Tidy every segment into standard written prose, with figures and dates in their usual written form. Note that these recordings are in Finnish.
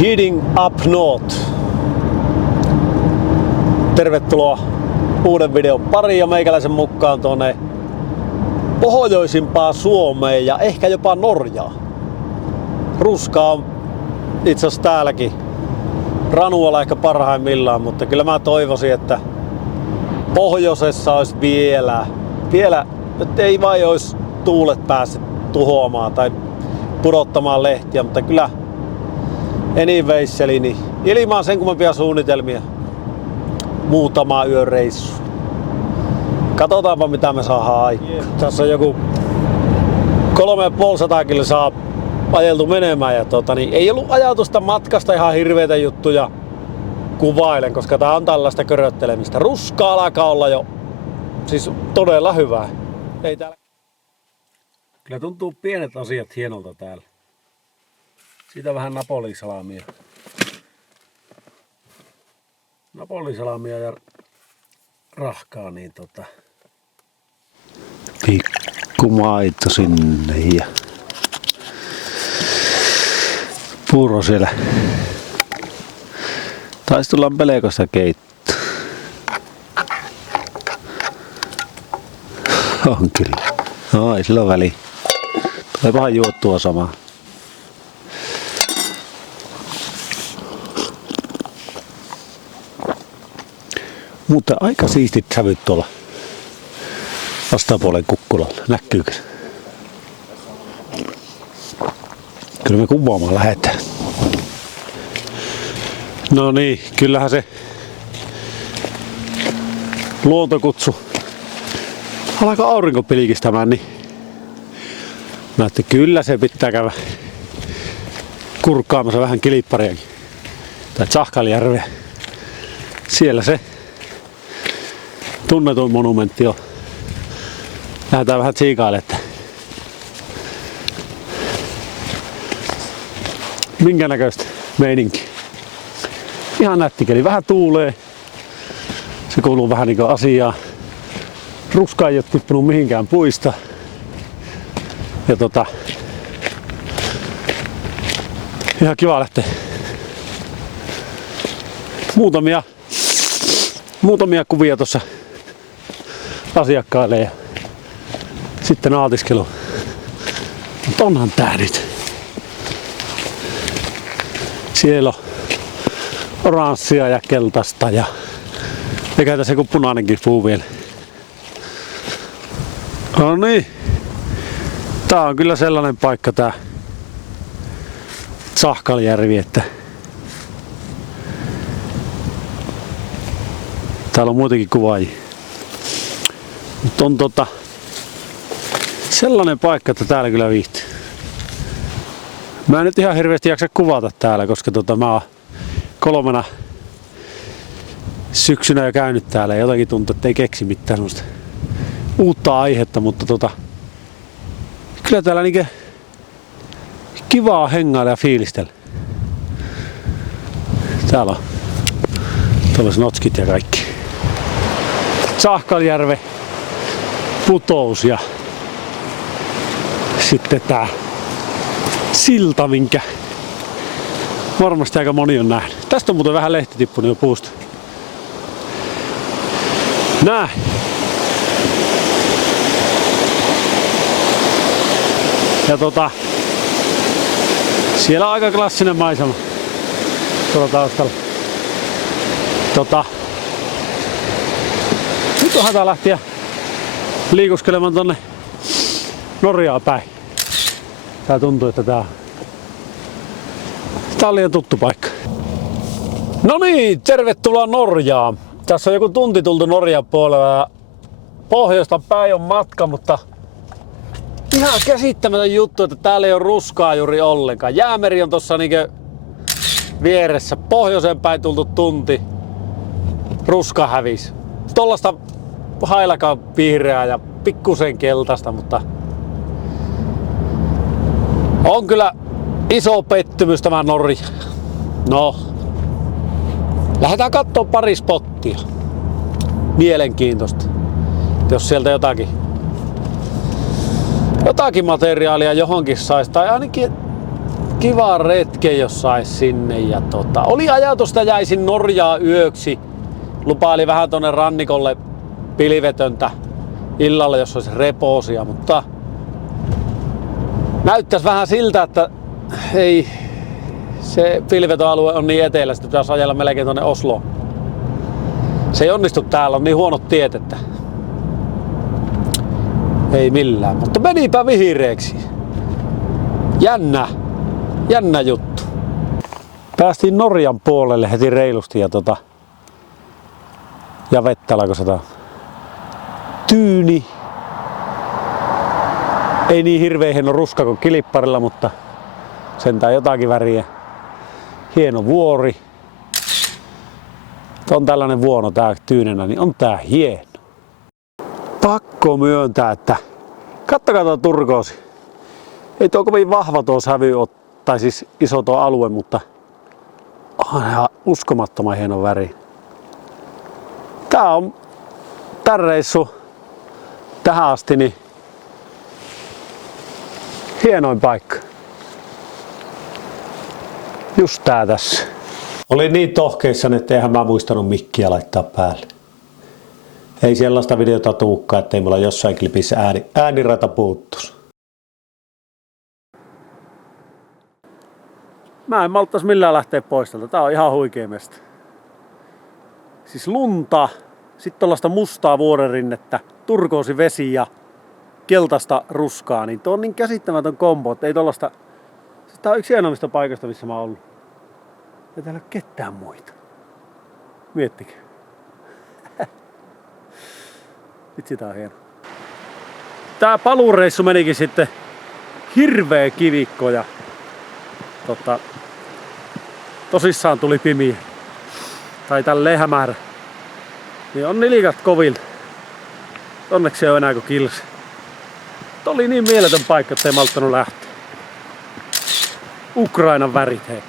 Heading Up North. Tervetuloa uuden videon pariin ja meikäläisen mukaan tuonne pohjoisimpaan Suomeen ja ehkä jopa Norjaan. Ruskaa on itse asiassa täälläkin Ranualla ehkä parhaimmillaan, mutta kyllä mä toivoisin, että pohjoisessa olisi vielä, että ei vain olisi tuulet päässyt tuhoamaan tai pudottamaan lehtiä, mutta kyllä anyways, eli niin ilman sen kummempia suunnitelmia muutama yön reissu. Katsotaanpa mitä me saadaan aikaan. Tässä on joku 350 kilsaa ajeltu menemään ja ei ollut ajatusta matkasta ihan hirveitä juttuja kuvailen, koska tää on tällaista köröttelemistä. Ruska alkaa olla jo siis todella hyvää. Ei täällä... Kyllä tuntuu pienet asiat hienolta täällä. Siitä vähän napolisalamia. Napolisalamia ja rahkaa, niin pikku maito sinne ja puuro siellä. Taisi tulla pelkosta keitto. On kyllä. No ei sillä ole väliä. Tuleepahan juottua samaa. Mutta aika siistit sävyt tuolla vastapuolen kukkulalla. Näkyykö? Kyllä me kuvaamaan lähdetään. No niin, kyllähän se luontokutsu alkaa aurinko pilkistämään, niin mä ajattelin, kyllä se pitää käydä kurkkaamassa vähän Kilippariakin tai Tsahkaljärveä. Siellä se tunnetuin monumentti on. Lähdetään vähän tsiikailemaan, että minkä näköistä meininki. Ihan nättikeli. Vähän tuulee. Se kuuluu vähän niinku asiaan. Ruska ei ole tippunut mihinkään puista. Ja ihan kiva lähteä. Muutamia kuvia tuossa asiakkaille ja sitten naatiskelu. Mutta onhan tää nyt. Siellä on oranssia ja keltaista ja eikä tässä joku punainenkin puu vielä. No niin. Tää on kyllä sellainen paikka tää Tsahkaljärvi, että täällä on muitakin kuvaajia. Mutta on sellainen paikka, että täällä kyllä viihtyy. Mä en nyt ihan hirveästi jaksa kuvata täällä, koska mä oon 3 syksynä jo käynyt täällä ja jotenkin tuntuu, että ei keksi mitään semmoista uutta aihetta, mutta kyllä täällä niinkö kivaa hengailla ja fiilistellä. Täällä on tuollaiset notskit ja kaikki. Tsahkaljärve putous ja sitten tää silta, minkä varmasti aika moni on nähnyt. Tästä on muuten vähän lehti tippunut jo puusta. Näin. Ja siellä on aika klassinen maisema tuolla taustalla. Nyt on hätä lähtiä liikuskelemaan tonne Norjaan päin. Tää tuntuu, että tää on liian tuttu paikka. No niin, tervetuloa Norjaan. Tässä on joku tunti tultu Norjan puolella ja pohjoista päin on matka, mutta ihan käsittämätön juttu, että täällä ei ole ruskaa juuri ollenkaan. Jäämeri on tossa niinkö vieressä. Pohjoiseen päin tultu tunti. Ruska hävis. Tollasta hailakaan vihreää ja pikkusen keltaista, mutta on kyllä iso pettymys tämä Norja. No, lähdetään kattoo pari spottia. Mielenkiintoista. Jos sieltä jotakin materiaalia johonkin saisi, tai ainakin kiva retke, jos sais sinne. Ja oli ajatus, että jäisin Norjaa yöksi. Lupaili vähän tonne rannikolle pilvetöntä illalla, jos olisi repoosia, mutta näyttäisi vähän siltä, että ei, se pilvetön alue on niin etelä, että pitäisi ajella melkein tonne Osloon. Se ei onnistu täällä, on niin huonot tiet, että ei millään, mutta menipä vihreäksi. Jännä juttu. Päästiin Norjan puolelle heti reilusti ja vettä alkoi sataa. Tyyni. Ei niin hirveän hieno ruska kuin Kilipparilla, mutta sentään jotakin väriä. Hieno vuori. On tällainen vuono tää Tyynenä, niin on tää hieno. Pakko myöntää, että kattokaa tuo turkoosi. Ei tuo kovin vahva tuo sävy ole, tai siis iso tuo alue, mutta on ihan uskomattoman hieno väri. Tää on tän reissu tähän asti niin hienoin paikka. Just tää tässä. Olin niin tohkeissani, että eihän mä muistanut mikkiä laittaa päälle. Ei sellaista videota tuukkaa, ettei mulla jossain klipissä äänirata puuttuisi. Mä en malttais millään lähteä pois tältä. Tää on ihan huikea mesta. Siis lunta, sitten tollaista mustaa vuorerinnettä, turkoosi vesi ja keltaista ruskaa. Niin tuo on niin käsittämätön kombo, että ei tollaista... Siis tää on yksi hienoimmista paikoista, missä mä oon ollut. Ei täällä ole ketään muita. Miettikö? Vitsi, tää on hieno. Tää paluureissu menikin sitten hirveä kivikko ja tosissaan tuli pimiä. Tai tälleen hämärä. Niin on nilikat kovilla. Onneksi ei ole enää kuin kilsi. Mutta oli niin mieletön paikka, ettei malttanut lähteä. Ukrainan värit, hei.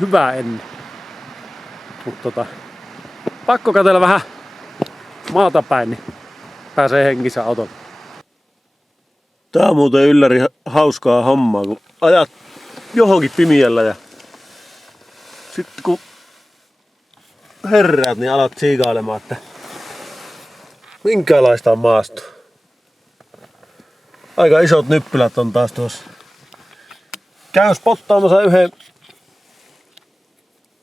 Hyvä ennen. Mutta pakko katsella vähän maata päin, niin pääsee hengissä autolla. Tää on muuten ylläri hauskaa hommaa, kun ajat johonkin pimiällä ja sitten kun herräät, niin alat siikailemaan, että minkälaista on maasto. Aika isot nyppylät on taas tuossa. Käyn spottaamassa yhden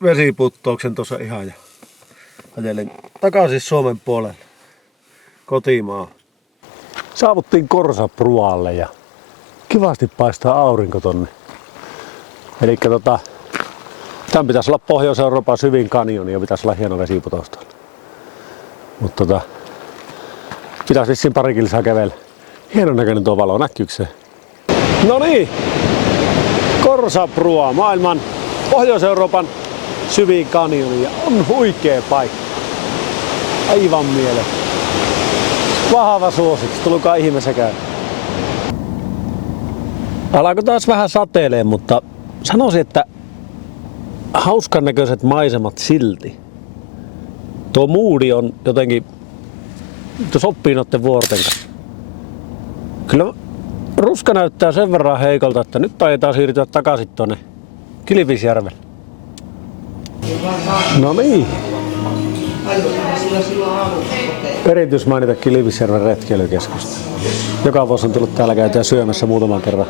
vesiputtouksen tuossa ihan ja ajelen takaisin Suomen puolelle kotimaan. Saavuttiin Korsaprualle ja kivasti paistaa aurinko tonne. Elikkä tän pitäisi olla Pohjois-Euroopan syvin kanjoni ja pitäisi olla hieno vesiputous tuolla. Mutta pitäisi vissiin pari kilsaa kävellä. Hienon näköinen tuo valo, näkyykö se? No niin, Korsaprua, maailman Pohjois-Euroopan syvin kanjoni ja on huikea paikka. Aivan mieleen. Vahva suosiksi, tulkaa ihmeessä käy. Alako taas vähän sateilee, mutta sanoisin, että hauskan näköiset maisemat silti. Tuo moodi on jotenkin, tuo sopii noitten vuorten kanssa. Kyllä ruska näyttää sen verran heikolta, että nyt aiotaan siirtyä takaisin tuonne Kilpisjärvelle. No niin. Erityismainita Kilpisjärven retkeilykeskusta. Joka vuosi on tullut täällä käytyä syömässä muutaman kerran.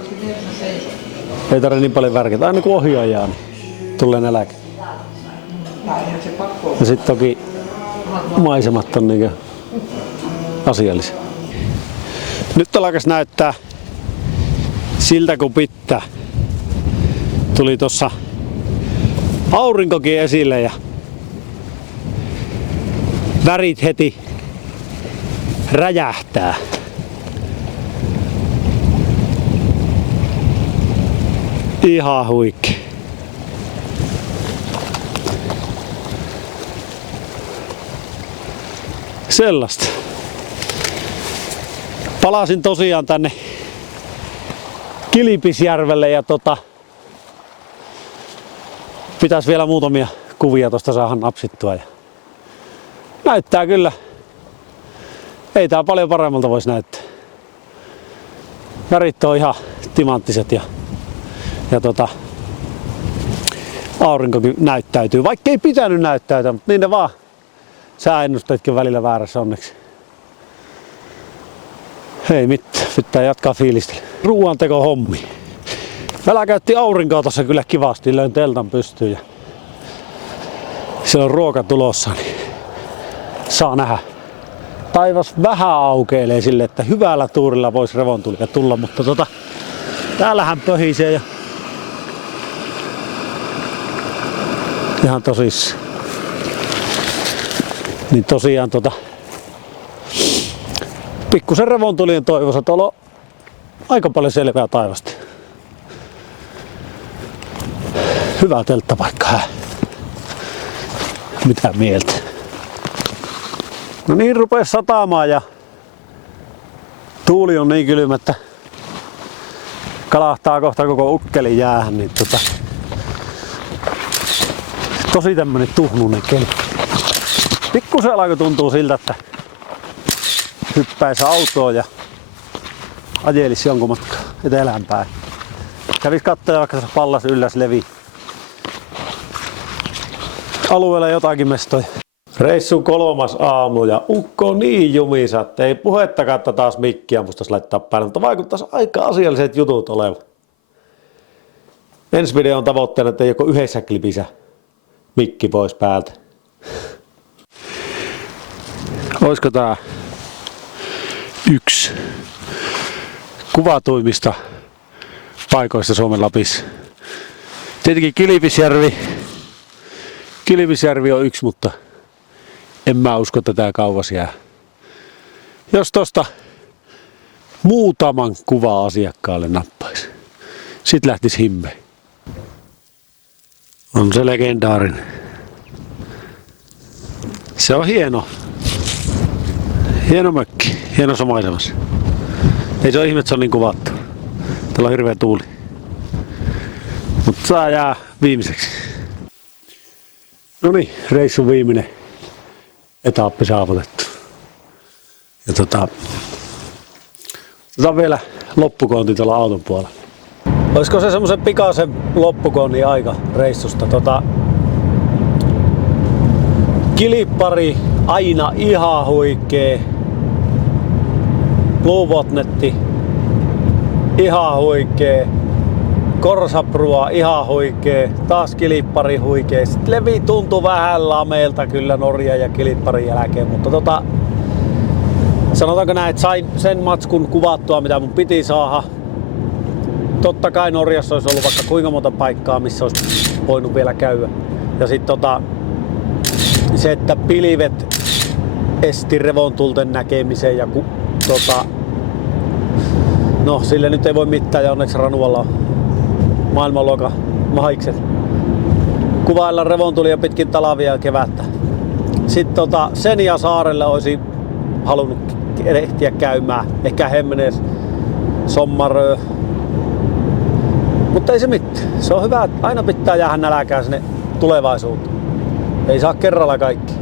Ei tarvitse niin paljon värkätä, aina kun ohi ajaa, niin tulee nälkä. Ja sitten toki maisemat on niinkö asiallisia. Nyt alkaisi näyttää siltä kun pitää. Tuli tossa aurinkokin esille ja värit heti räjähtää. Ihan huikea. Sellaista. Palasin tosiaan tänne Kilpisjärvelle ja pitäisi vielä muutamia kuvia tosta saada napsittua. Ja näyttää kyllä. Ei tää paljon paremmalta voisi näyttää. Värit on ihan timanttiset ja Ja aurinkokin näyttäytyy, vaikka ei pitänyt näyttäytyä, mutta niin ne vaan sääennusteetkin välillä väärässä onneksi. Ei mitään, pitää jatkaa fiilistellä. Ruuanteko hommi. Välä käytti aurinkoa tossa kyllä kivasti, löin teltan pystyyn ja siellä on ruoka tulossa, niin saa nähdä. Taivas vähän aukeilee sille, että hyvällä tuurilla voisi revontulia tulla, mutta täällähän pöhisee ja ihan tosissaan. Niin tosiaan pikkusen revontulien toivossa, tuolla on aika paljon selvää taivasta. Hyvä telttapaikka. Mitä mieltä? No niin, rupesi satamaan ja tuuli on niin kylmä, että kalahtaa kohta koko ukkeli jäähän, niin tosi tämmönen tuhnunen keli. Pikkusen alkoi tuntuu siltä, että hyppäisi autoon ja ajelisi jonkun matkaa etelään päin. Kävis katsoa vaikka se pallas ylläs levi. Alueella jotakin mestoja. Reissun 3. aamu ja ukko on niin jumissa, että ei puhettakaan, että taas mikkiä muistais laittaa päälle, mutta vaikuttaisi aika asialliset jutut olevan. Ensi videon tavoitteena, että joko yhdessä klipissä mikki pois päältä. Olisiko tää yksi kuvatuimmista paikoista Suomen Lapissa? Tietenkin Kilpisjärvi on yksi, mutta en mä usko, että tää kauas jää. Jos tosta muutaman kuvaa asiakkaalle nappaisi, sit lähtis himme. On se legendaarinen. Se on hieno. Hieno mökki, hienossa maisemassa. Ei se ole ihme, että se on niin kuvattu. Täällä on hirveä tuuli. Mutta tää jää viimeiseksi. Noniin, reissun viimeinen etappi saavutettu. Ja otetaan vielä loppukoonti tuolla auton puolella. Olisiko se semmosen pikaisen loppukoonnin aika reissusta? Kilippari aina ihan huikee. Blue Botnetti ihan huikee. Korsaprua ihan huikee. Taas Kilippari huikee. Sitten levi tuntui vähän lameelta kyllä Norjan ja Kilipparin jälkeen, mutta sanotaanko näin, että sain sen matskun kuvattua mitä mun piti saada. Totta kai Norjassa olisi ollut vaikka kuinka monta paikkaa, missä olisi voinut vielä käydä. Ja sitten se, että pilvet esti revontulten näkemisen ja no sille nyt ei voi mitään ja onneksi Ranualla on maailmanluokan mahikset kuvailla revontulia pitkin talavia ja kevättä. Sitten Senja-saarelle olisi halunnut ehtiä käymään, ehkä Hemnes, Sommarö. Mutta ei se mitään. Se on hyvä, että aina pitää jäädä näläkään sinne tulevaisuuteen. Ei saa kerralla kaikki.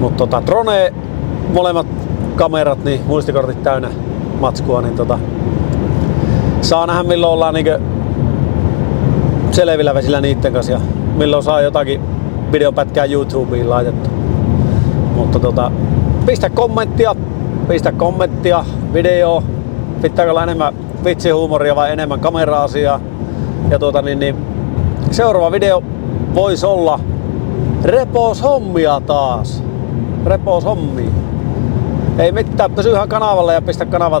Mutta drone, molemmat kamerat, niin muistikortit täynnä matskua, niin saa nähdä milloin ollaan niinkö selvillä vesillä niitten kanssa ja milloin saa jotakin videopätkää YouTubeen laitettu. Mutta pistä kommenttia video, pitääkö olla enemmän vitsihuumoria vai enemmän kamera-asiaa. Ja seuraava video voisi olla repoushommia taas. Repoushommia. Ei mitään, pysy ihan kanavalla ja pistä kanava